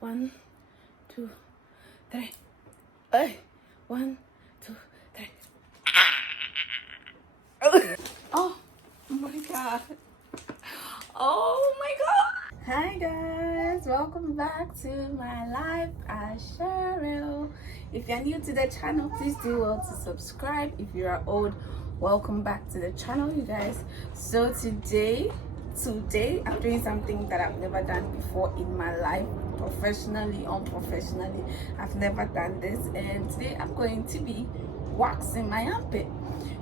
1, 2, 3. Hey, 1, 2, 3. Oh my god. Oh my god. Hi guys, welcome back to my life as Cheryl. If you're new to the channel, please do well to subscribe. If you are old, welcome back to the channel, you guys. So today I'm doing something that I've never done before in my life, professionally, unprofessionally. I've never done this, and today I'm going to be waxing my armpit.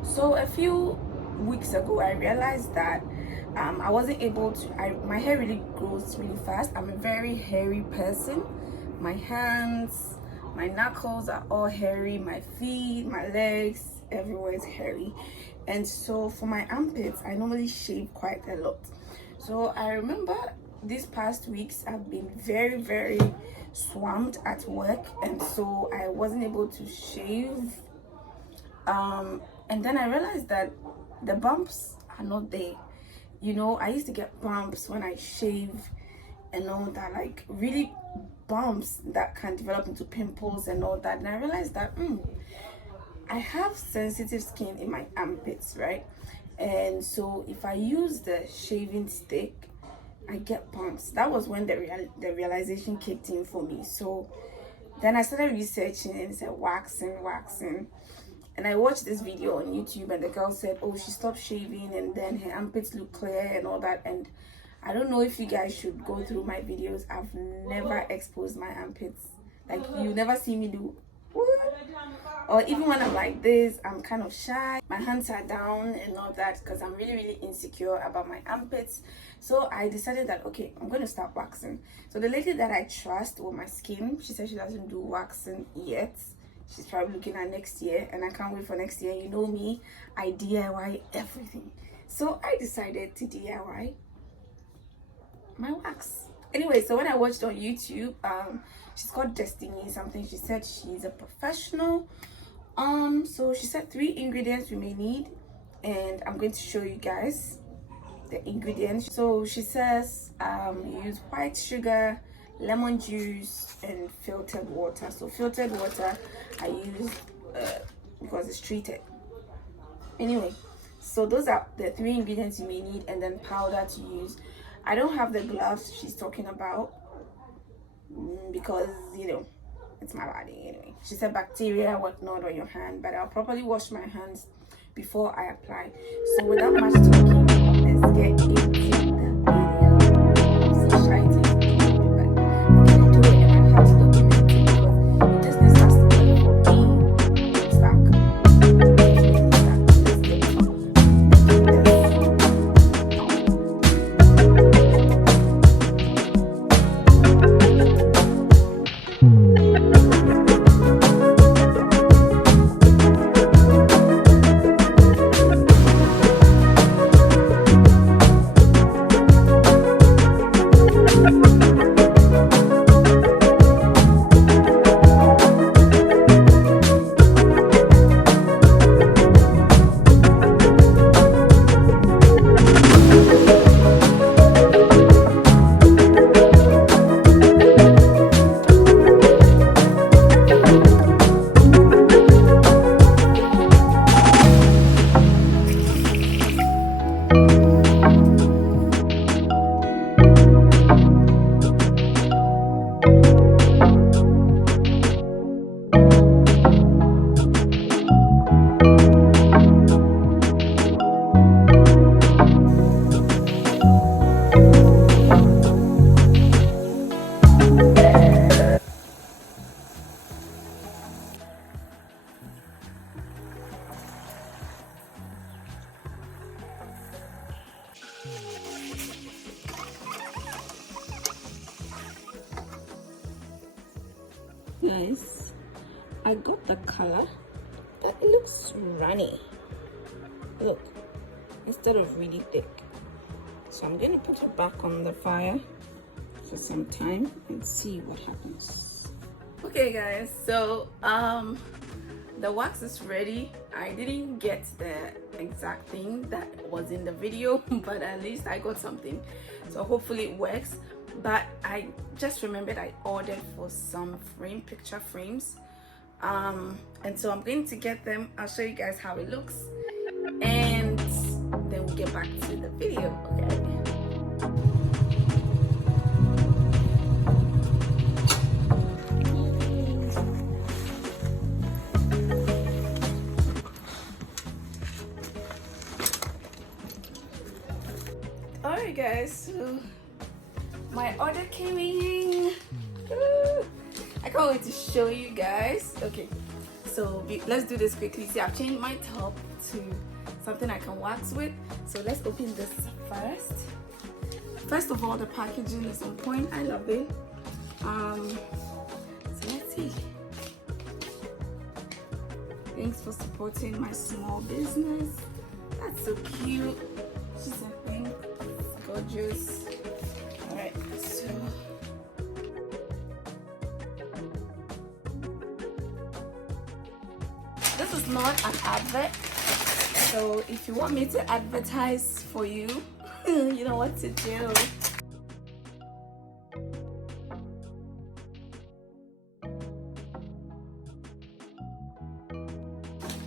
So a few weeks ago I realized that I wasn't able to, my hair really grows really fast. I'm a very hairy person. My hands, my knuckles are all hairy, my feet, my legs, everywhere is hairy. And so for my armpits, I normally shave quite a lot. So I remember these past weeks I've been very swamped at work, and so I wasn't able to shave. And then I realized that the bumps are not there. You know, I used to get bumps when I shave and all that, like really bumps that can develop into pimples and all that. And I realized that I have sensitive skin in my armpits, right? And so if I use the shaving stick, I get bumps. That was when the realization kicked in for me. So then I started researching and it said waxing. And I watched this video on YouTube, and the girl said, oh, she stopped shaving and then her armpits look clear and all that. And I don't know if you guys should go through my videos. I've never exposed my armpits. Like, you never see me do, or even when I'm like this, I'm kind of shy. My hands are down and all that because I'm really insecure about my armpits. So I decided that, okay, I'm going to start waxing. So the lady that I trust with my skin, she said she doesn't do waxing yet. She's probably looking at next year, and I can't wait for next year. You know me, I DIY everything. So I decided to DIY my wax. Anyway, so when I watched on YouTube, she's called Destiny something. She said she's a professional. So she said 3 ingredients we may need, and I'm going to show you guys the ingredients. So she says use white sugar, lemon juice, and filtered water. So filtered water I use because it's treated. Anyway, so those are the 3 ingredients you may need, and then powder to use. I don't have the gloves she's talking about because, you know, it's my body. Anyway, she said bacteria, whatnot on your hand, but I'll probably wash my hands before I apply. So without much talking, let's get into the video. I'm so shy to guys, I got the color, but it looks runny. Look, instead of really thick. So I'm gonna put it back on the fire for some time and see what happens. Okay guys, so the wax is ready. I didn't get the exact thing that was in the video, but at least I got something. so hopefully it works. But I just remembered I ordered for some picture frames, and so I'm going to get them. I'll show you guys how it looks, and then we'll get back to the video. Okay. Alright guys, so my order came in. I can't wait to show you guys. Okay, so let's do this quickly. See, I've changed my top to something I can wax with. So let's open this first. First of all, the packaging is on point. I love it. So let's see. Thanks for supporting my small business. That's so cute. She's a pink. Gorgeous. All right, so this is not an advert, so if you want me to advertise for you, you know what to do.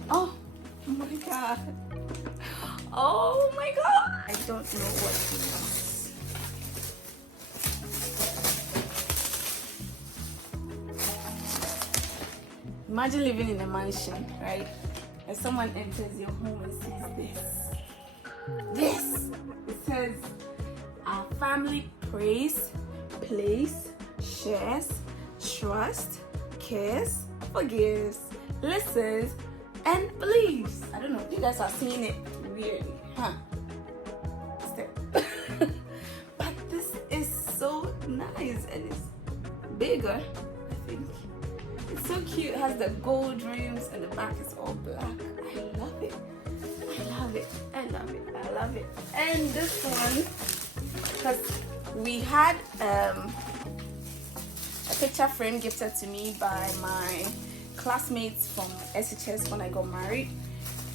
Oh my god. Oh my god! I don't know what it is. Imagine living in a mansion, right? And someone enters your home and sees this. It says, our family prays, plays, shares, trusts, cares, forgives, listens, and believes. I don't know if you guys are seeing it weirdly, huh? But this is so nice, and it's bigger, I think. It's so cute. It has the gold rims and the back is all black. I love it. I love it. I love it. I love it. And this one, because we had a picture frame gifted to me by my classmates from SHS when I got married,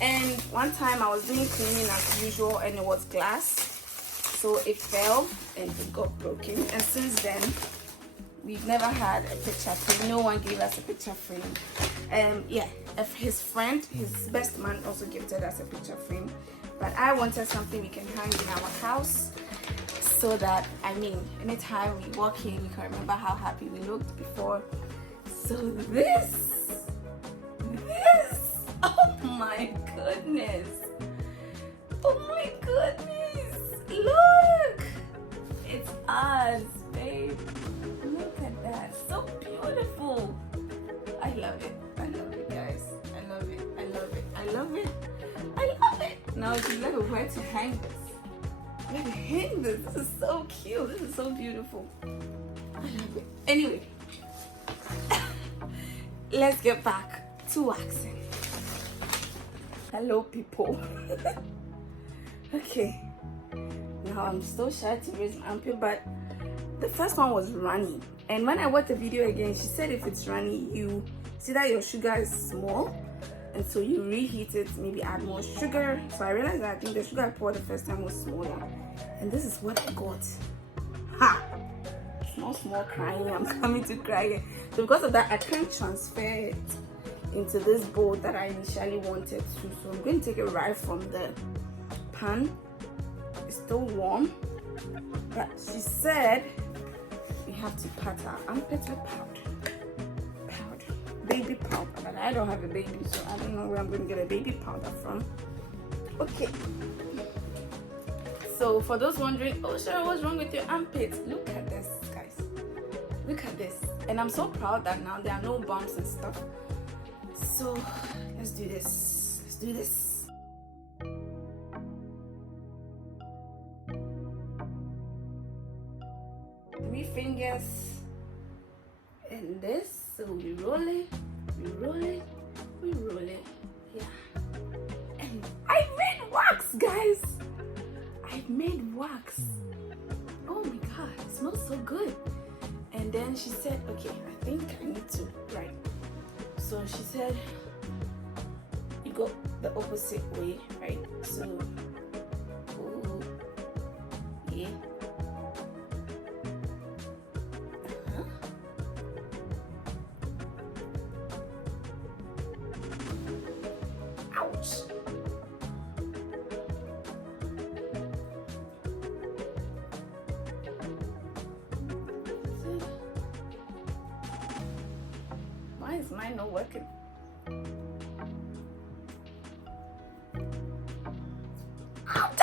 and one time I was doing cleaning as usual and it was glass, so it fell and it got broken, and since then we've never had a picture frame. No one gave us a picture frame. Yeah, his friend, his best man, also gifted us a picture frame, but I wanted something we can hang in our house, so that, I mean, anytime we walk in, we can remember how happy we looked before. So this, oh my goodness, oh my goodness, look, it's us, babe. Look at that, so beautiful. I love it. I love it, guys. I love it. I love it. I love it. I love it. Now if you look at where to hang this, where to hang this. This is so cute. This is so beautiful. I love it. Anyway, let's get back to waxing. Hello, people. Okay. Now I'm still shy to raise my armpit, but the first one was runny, and when I watched the video again, she said if it's runny, you see that your sugar is small, and so you reheat it, maybe add more sugar. So I realized that I think the sugar I poured the first time was smaller, and this is what I got. Ha! Small crying. I'm coming to cry. So because of that, I can't transfer it into this bowl that I initially wanted to. So I'm going to take it right from the pan. It's still warm, but she said we have to pat our armpits with powder, baby powder. But I don't have a baby, so I don't know where I'm going to get a baby powder from. Okay. So for those wondering, oh Cheryl, what's wrong with your armpits? Look at this, guys. Look at this. And I'm so proud that now there are no bumps and stuff. So let's do this. Let's do this. 3 fingers in this. So we roll it, we roll it, we roll it. Yeah. And I made wax, guys. I made wax. Oh my god, it smells so good. And then she said, okay, I think I need to, right? So she said, you go the opposite way, right? So, oh, yeah, mine not working? Ouch!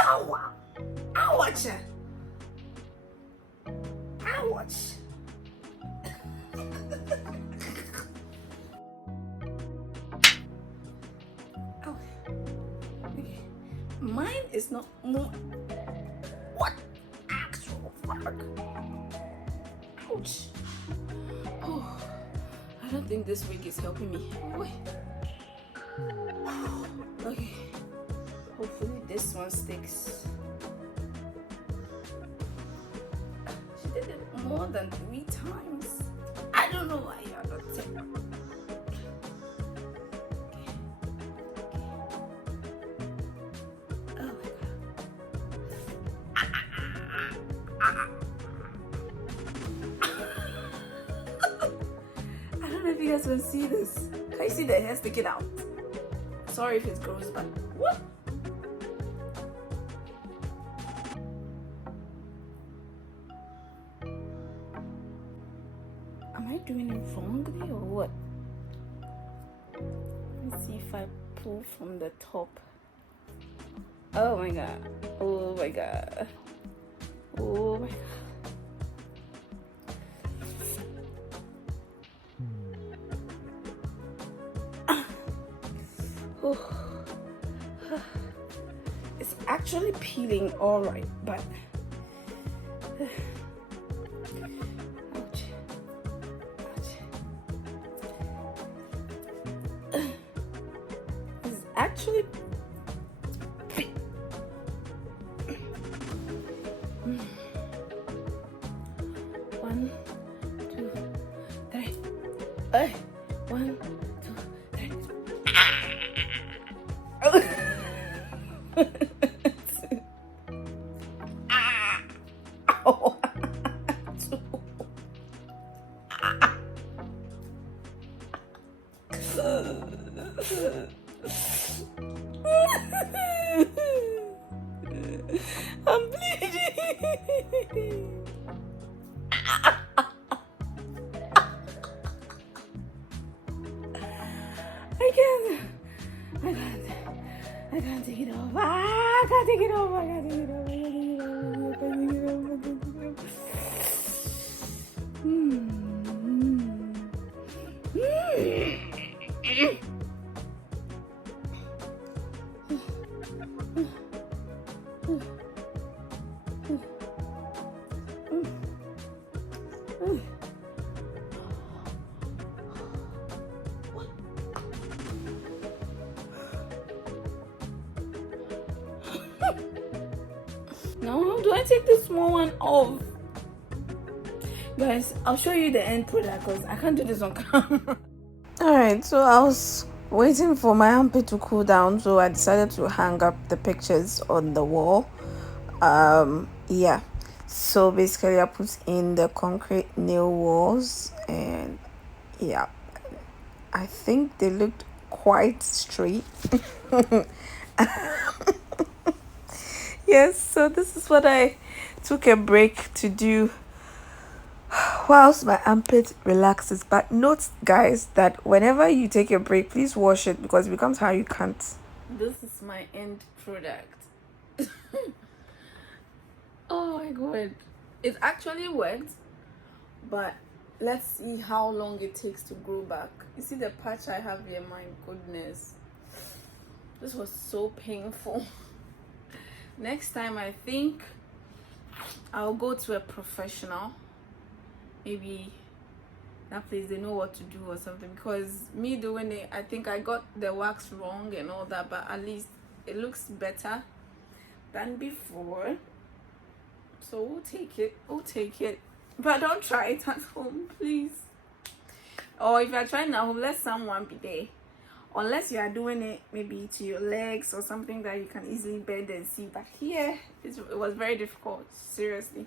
Ouch! Ouch! Oh. Okay. Mine is not more. What? Actual fuck. Ouch. Oh, I don't think this wig is helping me. Wait. Okay. Hopefully this one sticks. She did it more than 3 times. I don't know why I got it. Oh my god. I don't know if you guys can see this. Can you see the hair sticking out? Sorry if it's gross, but what? Am I doing it wrongly or what? Let's see if I pull from the top. Oh my god. Oh my god. Oh my god. Oh. It's actually peeling all right, but ouch. It's actually one, two, three. 1, 2, 3. Oh. I'm bleeding. I can't take it off. I can't take it off. I can't take it off. Now how do I take this small one off? Guys, I'll show you the end product because I can't do this on camera. Alright, so I was waiting for my armpit to cool down, so I decided to hang up the pictures on the wall. Yeah, so basically I put in the concrete nail walls, and yeah, I think they looked quite straight. Yes, so this is what I took a break to do whilst my armpit relaxes. But note, guys, that whenever you take a break, please wash it because it becomes how you can't. This is my end product. Oh my god, it actually worked, but let's see how long it takes to grow back. You see the patch I have here? My goodness, this was so painful. Next time I think I'll go to a professional. Maybe that place they know what to do or something, because me doing it, I think I got the wax wrong and all that, but at least it looks better than before. So we'll take it, but don't try it at home, please. Or if you're trying at home, let someone be there, unless you are doing it maybe to your legs or something that you can easily bend and see. But here it was very difficult, seriously.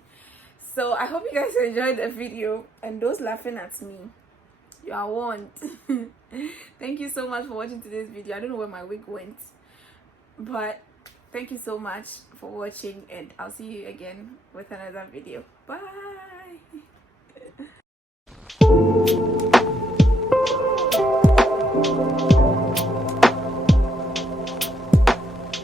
So I hope you guys enjoyed the video, and those laughing at me, you are warned. Thank you so much for watching today's video. I don't know where my wig went, but thank you so much for watching, and I'll see you again with another video. Bye.